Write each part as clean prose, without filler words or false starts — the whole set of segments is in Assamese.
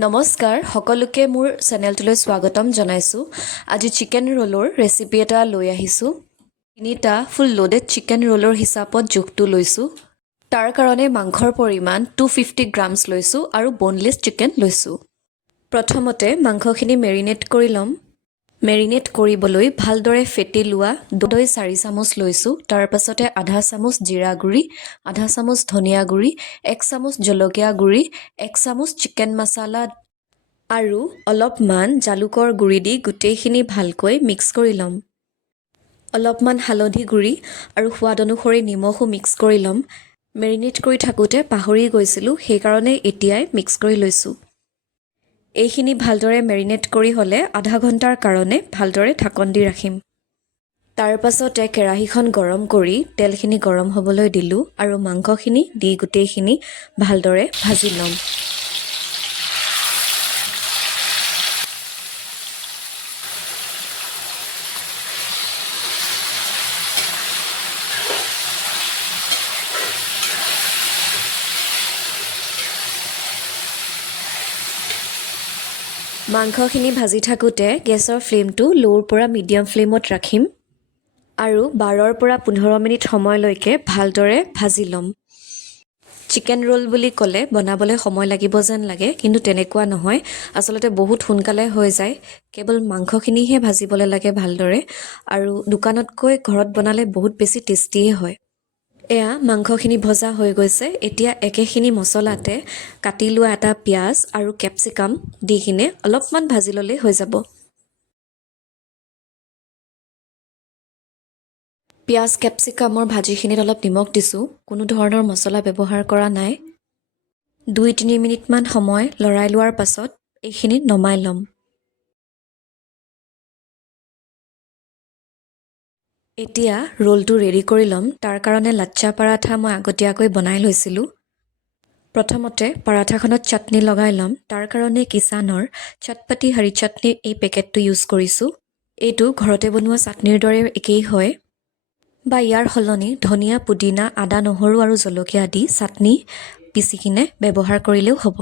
নমস্কাৰ সকলোকে মোৰ চেনেলটোলৈ স্বাগতম জনাইছোঁ। আজি চিকেন ৰোলৰ ৰেচিপি এটা লৈ আহিছোঁ। 3টা ফুল লোডেড চিকেন ৰোলৰ হিচাপত জোখটো লৈছোঁ। তাৰ কাৰণে মাংসৰ পৰিমাণ 250 গ্ৰামছ লৈছোঁ আৰু বনলেছ চিকেন লৈছোঁ। প্ৰথমতে মাংসখিনি মেৰিনেট কৰি ল'ম। মেৰিনেট কৰিবলৈ ভালদৰে ফেটি লোৱা দৈ 4 চামুচ লৈছোঁ। তাৰ পাছতে আধা চামুচ জিৰা গুড়ি, আধা চামুচ ধনিয়া গুড়ি, 1 চামুচ জলকীয়া গুড়ি, 1 চামুচ চিকেন মছলা আৰু অলপমান জালুকৰ গুড়ি দি গোটেইখিনি ভালকৈ মিক্স কৰি ল'ম। অলপমান হালধি গুড়ি আৰু সোৱাদ অনুসৰি নিমখো মিক্স কৰি ল'ম। মেৰিনেট কৰি থাকোঁতে পাহৰি গৈছিলোঁ, সেইকাৰণে এতিয়াই মিক্স কৰি লৈছোঁ। এইখিনি ভালদৰে মেৰিনেট কৰি হ'লে আধা ঘণ্টাৰ কাৰণে ভালদৰে ঢাকন দি ৰাখিম। তাৰ পাছতে কেৰাহীখন গৰম কৰি তেলখিনি গৰম হ'বলৈ দিলোঁ আৰু মাংসখিনি দি গোটেইখিনি ভালদৰে ভাজি ল'ম। মাংসখিনি ভাজি থাকোঁতে গেছৰ ফ্লেমটো ল'ৰ পৰা মিডিয়াম ফ্লেমত ৰাখিম আৰু 12ৰ পৰা 15 মিনিট সময়লৈকে ভালদৰে ভাজি ল'ম। চিকেন ৰোল বুলি ক'লে বনাবলৈ সময় লাগিব যেন লাগে, কিন্তু তেনেকুৱা নহয়। আচলতে বহুত সোনকালে হৈ যায়। কেৱল মাংসখিনিহে ভাজিবলৈ লাগে ভালদৰে, আৰু দোকানতকৈ ঘৰত বনালে বহুত বেছি টেষ্টিয়ে হয়। এয়া মাংসখিনি ভজা হৈ গৈছে। এতিয়া একেখিনি মছলাতে কাটি লোৱা এটা পিঁয়াজ আৰু কেপচিকাম দি কিনে অলপমান ভাজি ল'লেই হৈ যাব। পিঁয়াজ কেপচিকামৰ ভাজিখিনিত অলপ নিমখ দিছোঁ। কোনো ধৰণৰ মছলা ব্যৱহাৰ কৰা নাই। 2-3 মিনিটমান সময় লৰাই লোৱাৰ পাছত এইখিনি নমাই ল'ম। এতিয়া ৰোলটো ৰেডি কৰি ল'ম। তাৰ কাৰণে লাচ্ছা পাৰাঠা মই আগতীয়াকৈ বনাই লৈছিলোঁ। প্ৰথমতে পাৰাঠাখনত চাটনি লগাই ল'ম। তাৰ কাৰণে কিষানৰ চটপটি হৰি চাটনি এই পেকেটটো ইউজ কৰিছোঁ। এইটো ঘৰতে বনোৱা চাটনিৰ দৰে একেই হয়, বা ইয়াৰ সলনি ধনিয়া, পুদিনা, আদা, নহৰু আৰু জলকীয়া দি চাটনি পিচি কিনে ব্যৱহাৰ কৰিলেও হ'ব।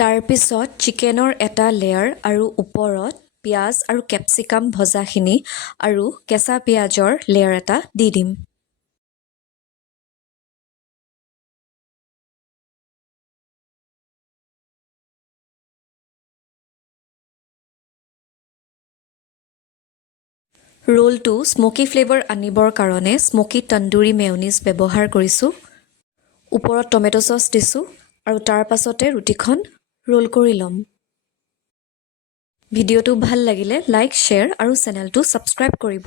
তাৰপিছত চিকেনৰ এটা লেয়াৰ আৰু ওপৰত পিঁয়াজ আৰু কেপচিকাম ভজাখিনি আৰু কেঁচা পিঁয়াজৰ লেয়াৰ এটা দি দিম। ৰোলটো স্মকি ফ্লেভাৰ আনিবৰ কাৰণে স্মকি তন্দুৰী মেয়নিজ ব্যৱহাৰ কৰিছোঁ। ওপৰত টমেটো চচ দিছোঁ আৰু তাৰ পাছতে ৰুটিখন ৰোল কৰি ল'ম। ভিডিঅ'টো ভাল লাগিলে লাইক, শ্বেয়াৰ আৰু চেনেলটো ছাবস্ক্ৰাইব কৰিব।